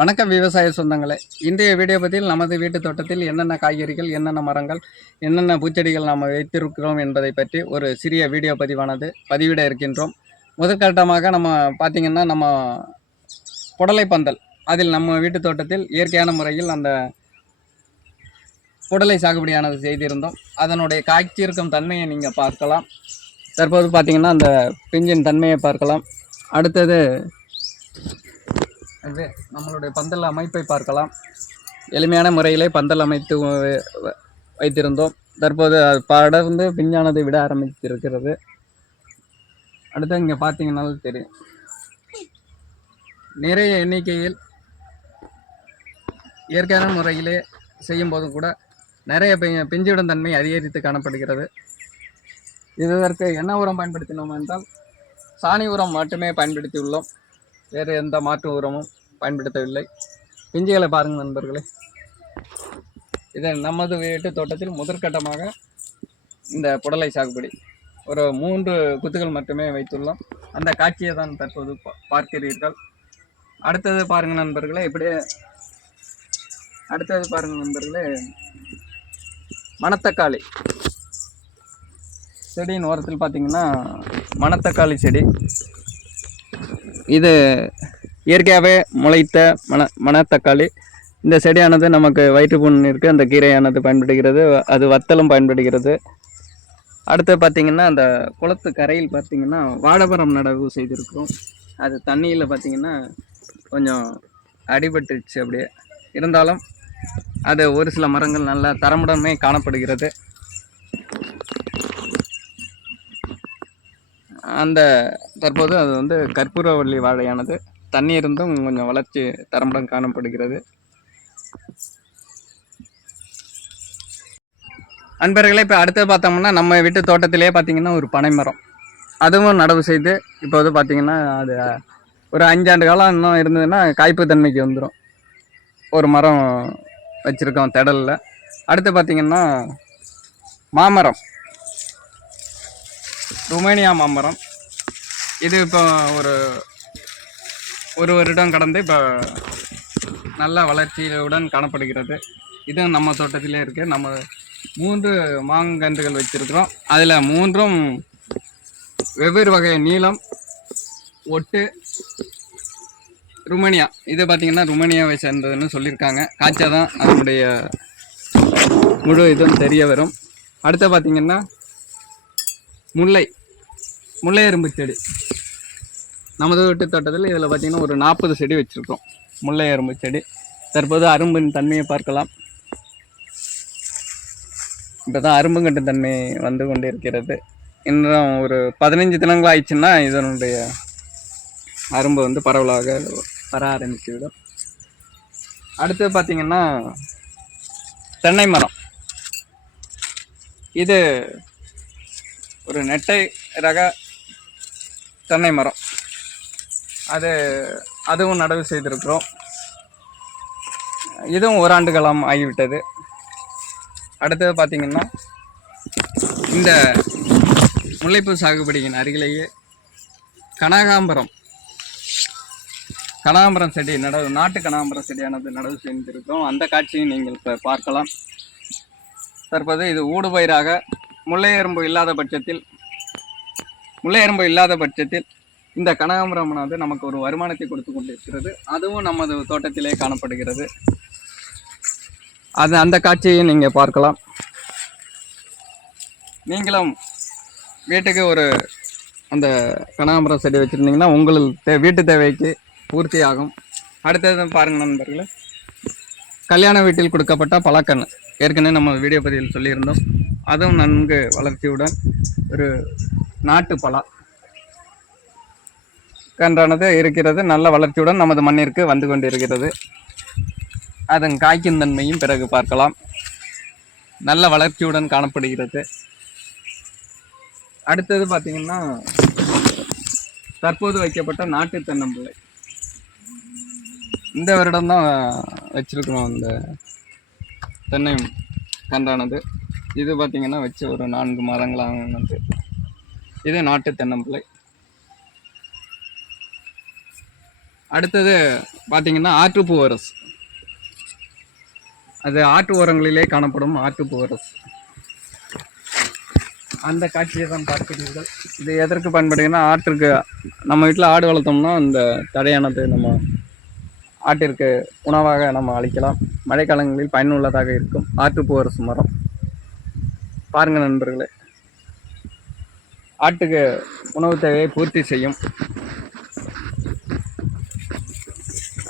வணக்கம் விவசாய சொந்தங்களே. இன்றைய வீடியோ பதில் நமது வீட்டு தோட்டத்தில் என்னென்ன காய்கறிகள் என்னென்ன மரங்கள் என்னென்ன பூச்செடிகள் நாம் வைத்திருக்கிறோம் என்பதை பற்றி ஒரு சிறிய வீடியோ பதிவானது பதிவிட இருக்கின்றோம். முதற்கட்டமாக நம்ம பார்த்திங்கன்னா நம்ம புடலை பந்தல். அதில் நம்ம வீட்டு தோட்டத்தில் இயற்கையான முறையில் அந்த புடலை சாகுபடியானது செய்திருந்தோம். அதனுடைய காய்ச்சிருக்கும் தன்மையை நீங்கள் பார்க்கலாம். தற்போது பார்த்திங்கன்னா அந்த பிஞ்சின் தன்மையை பார்க்கலாம். அடுத்தது இது நம்மளுடைய பந்தல் அமைப்பை பார்க்கலாம். எளிமையான முறையிலே பந்தல் அமைத்து வ- வைத்திருந்தோம். தற்போது அது படர்ந்து பிஞ்சானது விட ஆரம்பித்திருக்கிறது. அடுத்து இங்கே பார்த்தீங்கன்னாலும் தெரியும். நிறைய எண்ணிக்கையில் இயற்கையான முறையிலே செய்யும்போது கூட நிறைய பி- பிஞ்சுவிடும் தன்மை அதிகரித்து காணப்படுகிறது. இதற்கு என்ன உரம் பயன்படுத்தினோம் என்றால் சாணி உரம் மட்டுமே பயன்படுத்தியுள்ளோம். வேறு எந்த மாற்று உரமும் பயன்படுத்தவில்லை. பிஞ்சுகளை பாருங்கள் நண்பர்களே. இதை நமது வீட்டு தோட்டத்தில் முதற்கட்டமாக இந்த புடலை சாகுபடி. ஒரு மூன்று குத்துகள் மட்டுமே வைத்துள்ளோம். அந்த காட்சியை தான் தற்போது பார்க்கிறீர்கள். அடுத்தது பாருங்கள் நண்பர்களே இப்படியே அடுத்தது பாருங்கள் நண்பர்களே மணத்தக்காளி. செடியின் ஓரத்தில் பார்த்தீங்கன்னா மணத்தக்காளி செடி. இது இயற்கையாகவே முளைத்த மண மணத்தக்காளி இந்த செடியானது நமக்கு வயிற்றுப்புண்ணிற்கு அந்த கீரையானது பயன்படுகிறது அது வத்தலும் பயன்படுகிறது. அடுத்து பார்த்திங்கன்னா அந்த குளத்து கரையில் பார்த்திங்கன்னா வாழைமரம் நடவு செய்திருக்கிறோம். அது தண்ணியில் பார்த்திங்கன்னா கொஞ்சம் அடிபட்டுருச்சு அப்படியே. இருந்தாலும் அது ஒரு சில மரங்கள் நல்ல தரமுடனே காணப்படுகிறது. அந்த தற்போது அது வந்து கற்பூரவள்ளி வாழையானது. தண்ணி இருந்தும் கொஞ்சம் வளர்ச்சி தரமுடன் காணப்படுகிறது. அன்பர்களே இப்போ அடுத்து பார்த்தோம்னா நம்ம வீட்டு தோட்டத்திலே பார்த்தீங்கன்னா ஒரு பனை மரம் அதுவும் நடவு செய்து இப்போ வந்து பார்த்தீங்கன்னா அது ஒரு அஞ்சாண்டு காலம் இன்னும் இருந்ததுன்னா காய்ப்பு தன்மைக்கு வந்துடும் ஒரு மரம் வச்சுருக்கோம் திடலில். அடுத்து பார்த்திங்கன்னா மாமரம். ருமேனியா மாமரம். இது இப்போ ஒரு ஒரு வருடம் கடந்து இப்போ நல்ல வளர்ச்சியுடன் காணப்படுகிறது. இதுவும் நம்ம தோட்டத்திலே இருக்குது நம்ம மூன்று மாங்கன்றுகள் வச்சிருக்கிறோம். அதில் மூன்றும் வெவ்வேறு வகை நீளம் ஒட்டு ருமேனியா. இது பார்த்திங்கன்னா ருமேனியாவை சேர்ந்ததுன்னு சொல்லியிருக்காங்க. காய்ச்சா தான் அதனுடைய முழு இதுவும் தெரிய வரும். அடுத்து பார்த்திங்கன்னா முல்லை. முல்லையறும்பு செடி. நமது வீட்டு தோட்டத்தில் இதில் பார்த்தீங்கன்னா ஒரு நாற்பது செடி வச்சுருக்கோம். முல்லை எறும்பு செடி. தற்போது அரும்பின் தன்மையை பார்க்கலாம். இப்போ தான் அரும்புங்கட்டு தன்மை வந்து கொண்டு இருக்கிறது இன்னும் ஒரு பதினஞ்சு தினங்கள் ஆயிடுச்சுன்னா இதனுடைய அரும்பு வந்து பரவலாக வர ஆரம்பித்துவிடும் அடுத்து பார்த்திங்கன்னா தென்னை மரம். இது ஒரு நெட்டை ரக தென்னை மரம். அது அதுவும் நடவு செய்திருக்கிறோம். இதுவும் ஓராண்டு காலம் ஆகிவிட்டது. அடுத்தது பார்த்திங்கன்னா இந்த முல்லைப்பூ சாகுபடியின் அருகிலேயே கனகாம்பரம். கனகாம்பரம் செடி நடவு நாட்டு கனகாம்பரம் செடியானது நடவு செய்திருக்கிறோம். அந்த காட்சியை நீங்கள் இப்போ பார்க்கலாம். தற்போது இது ஊடுபயிராக முல்லை எறும்பு இல்லாத பட்சத்தில் முல்லை எறும்பு இல்லாத பட்சத்தில் இந்த கனகாம்பரமானது நமக்கு ஒரு வருமானத்தை கொடுத்து கொண்டிருக்கிறது. அதுவும் நமது தோட்டத்திலே காணப்படுகிறது. அது அந்த காட்சியை நீங்கள் பார்க்கலாம். நீங்களும் வீட்டுக்கு ஒரு அந்த கனகாம்பரம் செடி வச்சுருந்தீங்கன்னா உங்கள் தே வீட்டு தேவைக்கு பூர்த்தி ஆகும் அடுத்தது பாருங்கள் நண்பர்களே. கல்யாண வீட்டில் கொடுக்கப்பட்ட பழக்கன்று ஏற்கனவே நம்ம வீடியோ பதிவில் சொல்லியிருந்தோம். அதுவும் நன்கு வளர்ச்சியுடன் ஒரு நாட்டு பலா. கன்றானது இருக்கிறது. நல்ல வளர்ச்சியுடன் நமது மண்ணிற்கு வந்து கொண்டிருக்கிறது. அதன் காய்க்கும் தன்மையும் பிறகு பார்க்கலாம். நல்ல வளர்ச்சியுடன் காணப்படுகிறது. அடுத்தது பார்த்திங்கன்னா தற்போது வைக்கப்பட்ட நாட்டு தென்னம்பிள்ளை. இந்த வருடம் தான் அந்த தென்னை கன்றானது. இது பார்த்திங்கன்னா வச்சு ஒரு நான்கு மரங்களானது இது நாட்டு தென்னம்பிள்ளை. அடுத்தது பார்த்தீங்கன்னா ஆற்றுப்பூவரஸ் அது ஆட்டு ஓரங்களிலே காணப்படும் ஆற்றுப்பூவரஸ் அந்த காட்சியை தான் பார்க்கிறீர்கள். இது எதற்கு பயன்படுதுன்னா ஆட்டிற்கு நம்ம வீட்டில் ஆடு வளர்த்தோம்னா இந்த தடையானது நம்ம ஆட்டிற்கு உணவாக நம்ம அளிக்கலாம். மழைக்காலங்களில் பயனுள்ளதாக இருக்கும் ஆற்றுப்பூவரசு மரம். பாருங்கள் நண்பர்களே. ஆட்டுக்கு உணவு தேவையை பூர்த்தி செய்யும்.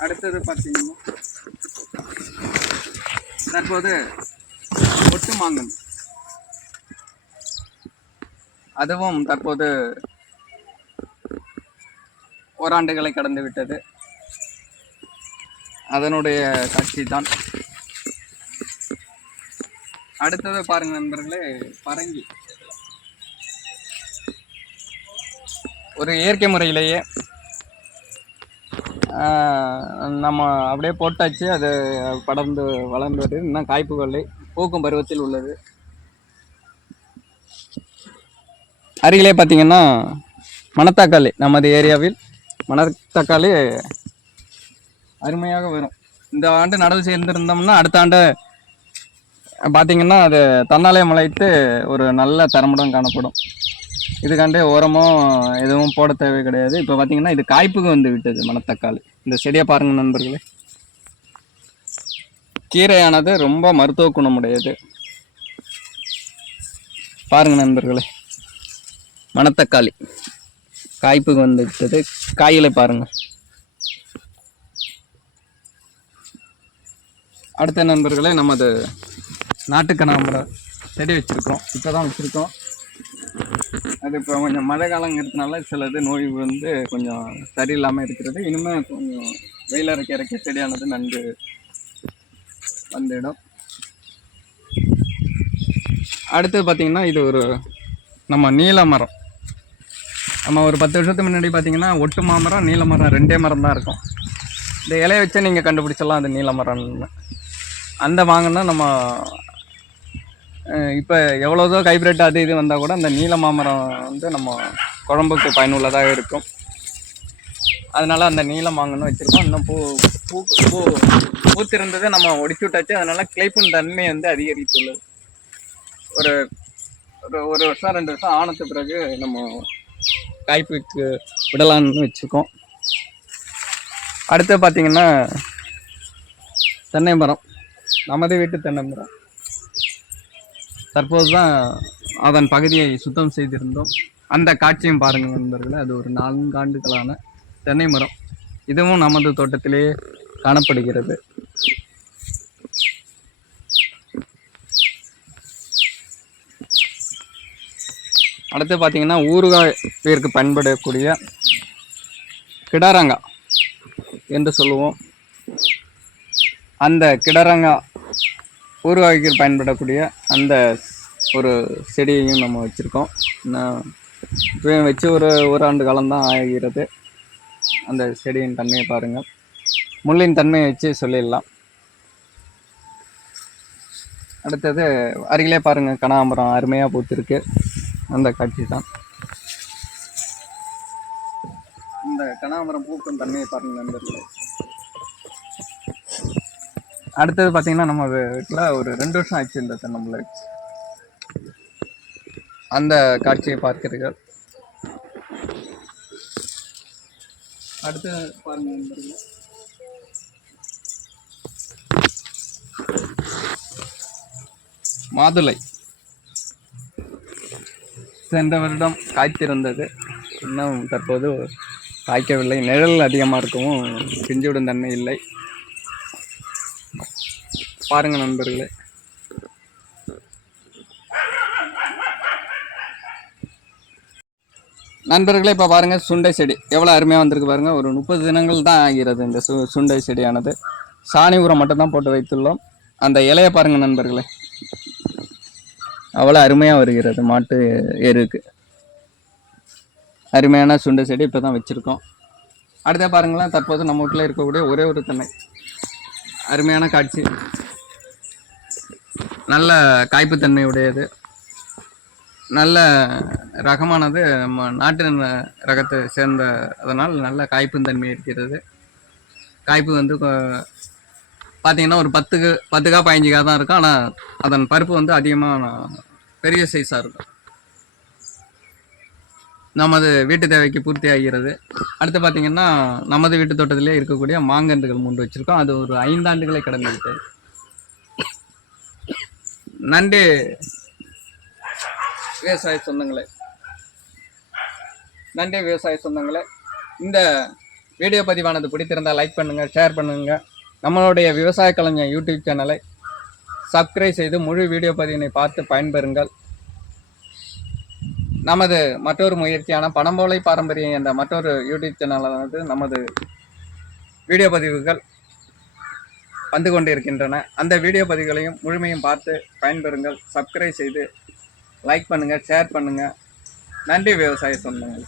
அடுத்தது பார்த்தீங்கன்னா தற்போது ஒட்டு மாங்கன் அதுவும் தற்போது ஓராண்டுகளை கடந்து விட்டது. அதனுடைய காட்சி தான். அடுத்தது பாருங்கள் நண்பர்களே பரங்கி. ஒரு இயற்கை முறையிலேயே நம்ம அப்படியே போட்டாச்சு. அது படர்ந்து வளர்ந்து வருது. இன்னும் காய்ப்பு கொள்ளை பூக்கும் பருவத்தில் உள்ளது. அருகிலே பார்த்தீங்கன்னா மணத்தக்காளி நமது ஏரியாவில் மணத்தக்காளி அருமையாக வரும். இந்த ஆண்டு நடவு சேர்ந்திருந்தோம்னா அடுத்த ஆண்டு பார்த்தீங்கன்னா அது தன்னாலே முளைத்து ஒரு நல்ல தரமுடன் காணப்படும். இதுக்காண்டே உரமோ எதுவும் போட தேவை கிடையாது. இப்போ பார்த்தீங்கன்னா இது காய்ப்புக்கு வந்து விட்டது மணத்தக்காளி. இந்த செடியை பாருங்கள் நண்பர்களே. கீரையானது ரொம்ப மருத்துவ குணமுடையது. பாருங்கள் நண்பர்களே. மணத்தக்காளி. காய்ப்புக்கு வந்து விட்டது. காய்களை பாருங்கள் அடுத்த நண்பர்களே நமது நாட்டு கனகாம்பரம் செடி வச்சுருக்கோம். இப்போ தான் வச்சுருக்கோம். அது இப்போ கொஞ்சம் மழை காலங்கிறதுனால சிலது நோய் வந்து கொஞ்சம் சரியில்லாமல் இருக்கிறது. இனிமேல் கொஞ்சம் வெயில் இறக்க இறக்க செடியானது நன்கு வந்துடும். அடுத்தது பார்த்திங்கன்னா இது ஒரு நம்ம நீல மரம். நம்ம ஒரு பத்து வருஷத்துக்கு முன்னாடி பார்த்திங்கன்னா ஒட்டு மாமரம் நீல மரம் ரெண்டே மரம் தான் இருக்கும். இந்த இலைய வச்சே நீங்கள் கண்டுபிடிச்சிடலாம் அது நீல மரம்னு. அந்த வாங்கினா நம்ம இப்போ எவ்வளோதோ ஹைப்ரிட் அது இது வந்தால் கூட அந்த நீல மாமரம் வந்து நம்ம குழம்புக்கு பயனுள்ளதாக இருக்கும். அதனால் அந்த நீளம் வாங்கணும் வச்சுருக்கோம். இன்னும் பூ பூ பூ பூத்திருந்ததை நம்ம ஒடிச்சு விட்டாச்சு. அதனால் கிளைப்பின் தன்மை வந்து அதிகரித்துள்ளது. ஒரு ஒரு ஒரு வருஷம் ரெண்டு வருஷம் ஆனது பிறகு நம்ம காய்ப்புக்கு விடலாம்னு வச்சுருக்கோம் அடுத்து பார்த்திங்கன்னா தென்னை மரம். நமது வீட்டு தென்னை மரம். தற்போது தான் அதன் பகுதியை சுத்தம் செய்திருந்தோம். அந்த காட்சியும் பாருங்கள் நண்பர்களே அது ஒரு நான்காண்டுகளான தென்னை மரம். இதுவும் நமது தோட்டத்திலே காணப்படுகிறது. அடுத்து பார்த்தீங்கன்னா ஊறுகாய்க்கு பயன்படக்கூடிய கிடாரங்கா என்று சொல்லுவோம். அந்த கிடரங்கா ஊறுகாய்க்கு பயன்படக்கூடிய அந்த ஒரு செடியையும் நம்ம வச்சுருக்கோம். இன்னும் வச்சு ஒரு ஒரு ஆண்டு காலம்தான் ஆகிறது. அந்த செடியின் தன்மையை பாருங்கள் முள்ளின் தன்மையை வச்சு சொல்லிடலாம். அடுத்தது அருகிலே பாருங்கள் கனகாம்பரம் அருமையாக பூத்திருக்கு. அந்த காட்சி தான் இந்த கனகாம்பரம் பூக்கும் தன்மையை பாருங்கள் நண்பர்களே. அடுத்தது பார்த்தீங்கன்னா நம்ம வீட்டில் ஒரு ரெண்டு வருஷம் ஆச்சு இந்த தென்னம்பிள்ளை அந்த காட்சியை பார்க்கிறீர்கள். அடுத்து பாருங்க மாதுளை. சென்ற வருடம் காய்த்திருந்தது. இன்னும் தற்போது காய்க்கவில்லை. நிழல் அதிகமாக இருக்கவும் பிஞ்சுவிடும் தன்மை இல்லை. பாருங்க நண்பர்களே. நண்பர்களே இப்போ பாருங்க சுண்டை செடி. எவ்வளோ அருமையாக வந்திருக்கு பாருங்க. ஒரு முப்பது தினங்கள் தான் ஆகிறது இந்த சு சுண்டை செடியானது. சாணி உரம் மட்டும் தான் போட்டு வைத்துள்ளோம். அந்த இலையை பாருங்கள் நண்பர்களே. அவ்வளோ அருமையாக வருகிறது. மாட்டு எருக்கு. அருமையான சுண்டை செடி இப்போ தான் வச்சுருக்கோம். அடுத்த பாருங்களேன் தற்போது நம்ம வீட்டில் இருக்கக்கூடிய ஒரே ஒரு தென்னை அருமையான காட்சி. நல்ல காய்ப்புத்தன்மை உடையது நல்ல ரகமானது நம்ம நாட்டு ரகத்தை சேர்ந்த அதனால் நல்ல காய்ப்புத்தன்மை இருக்கிறது. காய்ப்பு வந்து பார்த்திங்கன்னா பார்த்தீங்கன்னா ஒரு பத்துக்கு பத்துக்கா பதினஞ்சுக்கா தான் இருக்கும். ஆனால் அதன் பருப்பு வந்து அதிகமாக பெரிய சைஸாக இருக்கும். நமது வீட்டு தேவைக்கு பூர்த்தி ஆகிறது அடுத்து பார்த்தீங்கன்னா நமது வீட்டு தோட்டத்திலே இருக்கக்கூடிய மாங்கன்றுகள் மூன்று வச்சுருக்கோம். அது ஒரு ஐந்தாண்டுகளை கடந்து விட்டது. நன்றி. விவசாய சொந்தங்களே. நன்றி விவசாய சொந்தங்களே. இந்த வீடியோ பதிவானது பிடித்திருந்தால் லைக் பண்ணுங்கள் ஷேர் பண்ணுங்கள் நம்மளுடைய விவசாய கலைஞர் யூடியூப் சேனலை சப்ஸ்கிரைப் செய்து முழு வீடியோ பதிவினை பார்த்து பயன்பெறுங்கள். நமது மற்றொரு முயற்சியான பணம்போலை பாரம்பரியம் என்ற மற்றொரு யூடியூப் சேனலானது நமது வீடியோ பதிவுகள் வந்து கொண்டிருக்கின்றன. அந்த வீடியோ பதிவுகளையும் முழுமையும் பார்த்து பயன்பெறுங்கள். சப்ஸ்கிரைப் செய்து லைக் பண்ணுங்கள் ஷேர் பண்ணுங்கள் நன்றி விவசாய சொந்தங்கள்.